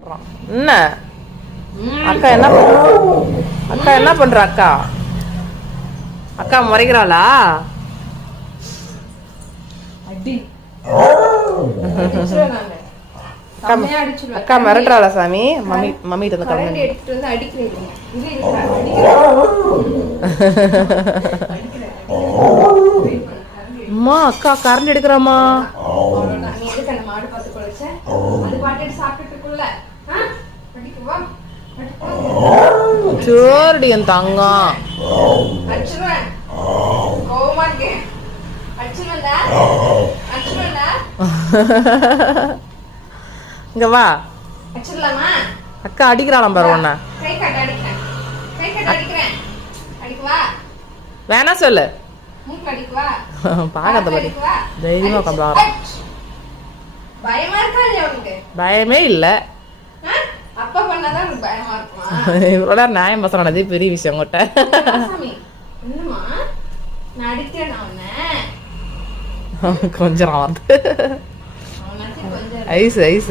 என்ன அக்கா என்ன பண்ற அக்கா அக்கா முறைக்கிறாளா? அக்கா மிரட்டுறாளா சாமி? மம்மி கிட்ட அம்மா அக்கா கரண்ட் எடுக்கிறாமா? சோறுடி என் தங்கம். இங்க வா. அக்கா அடிக்கிறாளாம் பாரு உன்ன. வேணா சொல்லு. பாக்கத்த பாரு தைரியமா உட்காந்து பயமே இல்ல. இவ்வளோ நியாயம் பசங்க பெரிய விஷயம் உங்கள்கிட்ட. கொஞ்சம் வந்து ஐஸ் ஐஸ்